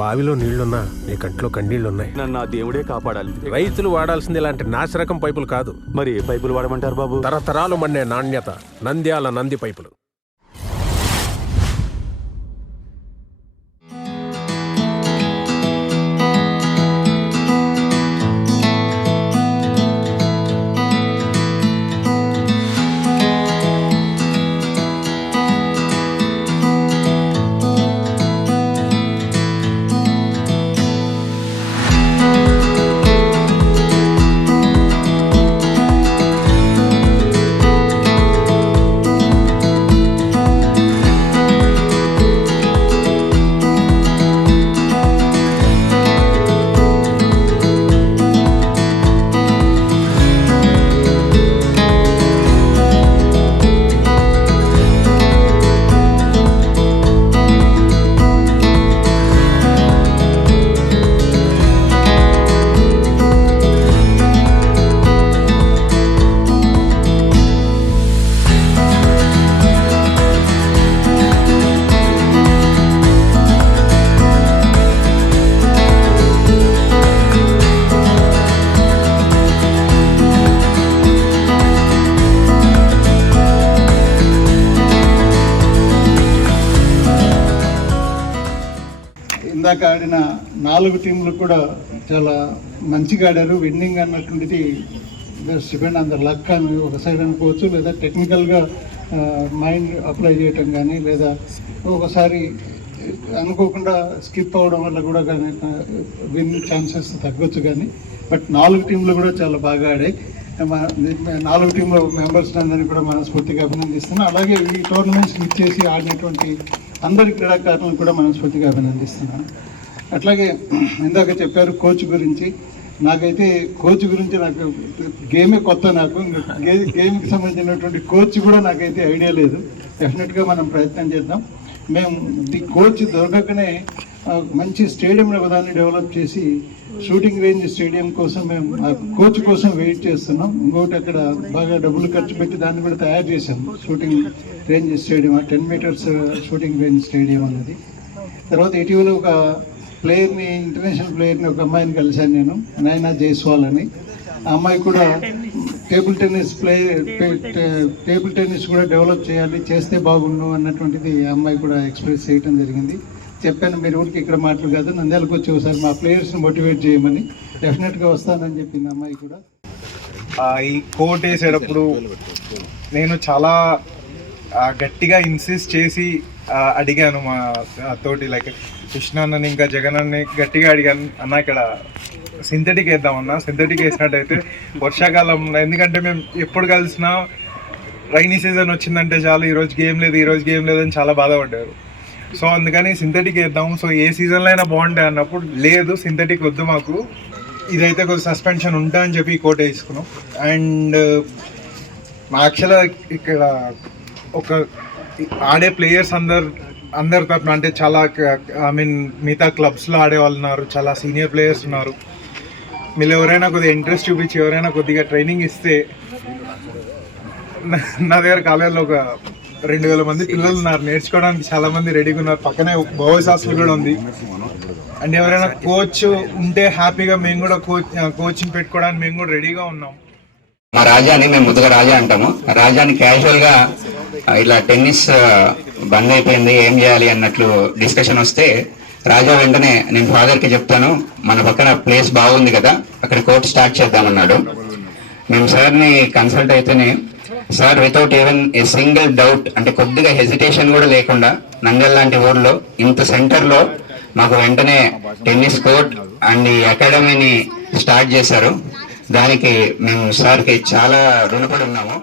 బావిలో నీళ్లున్నా నీ కంట్లో కన్నీళ్లున్నాయి. నన్ను ఆ దేవుడే కాపాడాలి. రైతులు వాడాల్సింది ఇలాంటి నాసిరకం పైపులు కాదు. మరి ఏ పైపులు వాడమంటారు బాబు? తరతరాలు మన్నే నాణ్యత నంద్యాల నంది పైపులు. ఇందాక ఆడిన 4 టీంలు కూడా చాలా మంచిగా ఆడారు. విన్నింగ్ అన్నటువంటిది డిపెండ్ ఆన్ ద లక్ అని ఒక సైడ్ అనుకోవచ్చు, లేదా టెక్నికల్గా మైండ్ అప్లై చేయటం కానీ, లేదా ఒకసారి అనుకోకుండా స్కిప్ అవ్వడం వల్ల కూడా కానీ విన్ ఛాన్సెస్ తగ్గొచ్చు. కానీ బట్ 4 టీంలు కూడా చాలా బాగా ఆడాయి. 4 టీంల మెంబర్స్ అందరినీ కూడా మనస్ఫూర్తిగా అభినందిస్తున్నాను. అలాగే ఈ టోర్నమెంట్స్ ఇచ్చేసి ఆడినటువంటి అందరి క్రీడాకారులను కూడా మనస్ఫూర్తిగా అభినందిస్తున్నాను. అట్లాగే ఇందాక చెప్పారు కోచ్ గురించి. నాకైతే కోచ్ గురించి నాకు గేమే కొత్త. నాకు గేమ్కి సంబంధించినటువంటి కోచ్ కూడా నాకైతే ఐడియా లేదు. డెఫినెట్గా మనం ప్రయత్నం చేద్దాం. మేము కోచ్ దొరకకనే మంచి స్టేడియం దాన్ని డెవలప్ చేసి షూటింగ్ రేంజ్ స్టేడియం కోసం మేము కోచ్ కోసం వెయిట్ చేస్తున్నాం. ఇంకోటి అక్కడ బాగా డబ్బులు ఖర్చు పెట్టి దాన్ని కూడా తయారు చేశాం. Shooting range stadium 10 metres shooting range stadium అన్నది. తర్వాత ఇటీవల ఒక ప్లేయర్ని, ఇంటర్నేషనల్ ప్లేయర్ని, ఒక అమ్మాయిని కలిశాను నేను, నైనా జైస్వాల్ అని. ఆ అమ్మాయి కూడా టేబుల్ టెన్నిస్ కూడా డెవలప్ చేస్తే బాగుండు అన్నటువంటిది ఆ అమ్మాయి కూడా ఎక్స్ప్రెస్ చేయడం జరిగింది. చెప్పాను, మీరు ఊరికి ఇక్కడ మాటలు కాదు, నంద్యాలకు వచ్చి ఒకసారి మా ప్లేయర్స్ని మోటివేట్ చేయమని. డెఫినెట్గా వస్తానని చెప్పింది అమ్మాయి కూడా. ఈ కోర్ట్ వేసేటప్పుడు నేను చాలా గట్టిగా ఇన్సిస్ట్ చేసి అడిగాను మా తోటి, లైక్ కృష్ణ అన్నని ఇంకా జగన్ అన్నని గట్టిగా అడిగాను, అన్న ఇక్కడ సింథటిక్ వేద్దామన్నా. సింథటిక్ వేసినట్టయితే వర్షాకాలం, ఎందుకంటే మేము ఎప్పుడు కలిసినా రైనీ సీజన్ వచ్చిందంటే చాలు ఈరోజు గేమ్ లేదు అని చాలా బాధపడ్డారు. సో అందుకని సింథటిక్ వేద్దాము, సో ఏ సీజన్లో అయినా బాగుంటాయి అన్నప్పుడు, లేదు సింథటిక్ వద్దు మాకు, ఇదైతే కొంచెం సస్పెన్షన్ ఉంటా అని చెప్పి ఈ కోట్ వేసుకున్నాం. అండ్ యాక్చువల్గా ఇక్కడ ఒక ఆడే ప్లేయర్స్ అందరి తరఫున, అంటే చాలా మిగతా క్లబ్స్లో ఆడే వాళ్ళు ఉన్నారు, చాలా సీనియర్ ప్లేయర్స్ ఉన్నారు. మీరు ఎవరైనా కొద్దిగా ఇంట్రెస్ట్ చూపించి ఎవరైనా కొద్దిగా ట్రైనింగ్ ఇస్తే, నా దగ్గర కాలేజీలో ఒక 2000 మంది పిల్లలు ఉన్నారు, నేర్చుకోవడానికి చాలా మంది రెడీగా ఉన్నారు. పక్కనే బాయ్స్ హాస్టల్ కూడా ఉంది. అండ్ ఎవరైనా కోచ్ ఉంటే హ్యాపీగా మేము కూడా కోచింగ్ పెట్టుకోవడానికి మేము కూడా రెడీగా ఉన్నాం. మా రాజాని మేము ముద్దుగా రాజా అంటాము. రాజాని క్యాజువల్ గా ఇలా టెన్నిస్ బంద్ అయిపోయింది, ఏం చేయాలి అన్నట్లు డిస్కషన్ వస్తే, రాజా వెంటనే నేను ఫాదర్ కి చెప్తాను, మన పక్కన ప్లేస్ బాగుంది కదా, అక్కడ కోర్ట్ స్టార్ట్ చేద్దామన్నాడు. మేము సార్ని కన్సల్ట్ అయితేనే, sir without even a single doubt, అంటే కొద్దిగా హెసిటేషన్ కూడా లేకుండా, నంద్యాల లాంటి ఊర్లో ఇంత సెంటర్లో మాకు వెంటనే టెన్నిస్ కోర్ట్ అండ్ ఈ అకాడమీని స్టార్ట్ చేశారు. దానికి మేము సార్కి చాలా రుణపడి ఉన్నాము.